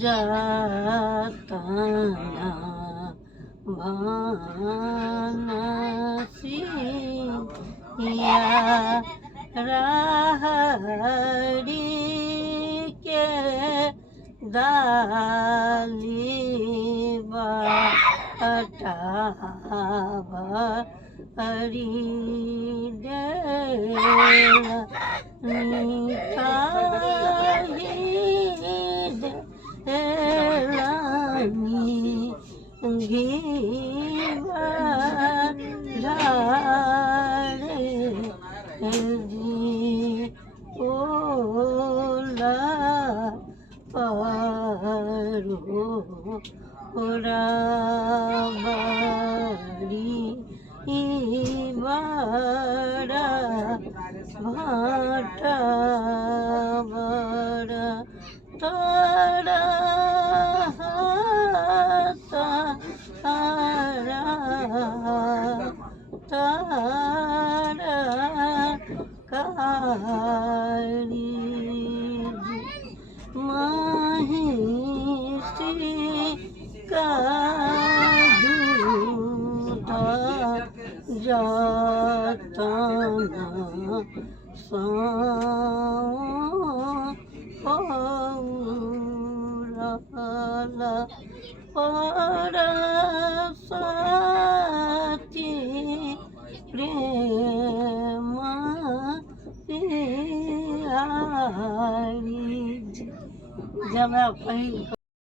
जाताना भानसी या राहड़ी के दाली बाटावा हरी देला निकाली देलानी घीवा झारे जी ओला पारो राबारी बारा भाटा बड़ा तारा तारा तारा कारी महिषी का दूधा जाताना पौराला परसाती प्रेम पियारी जब मैं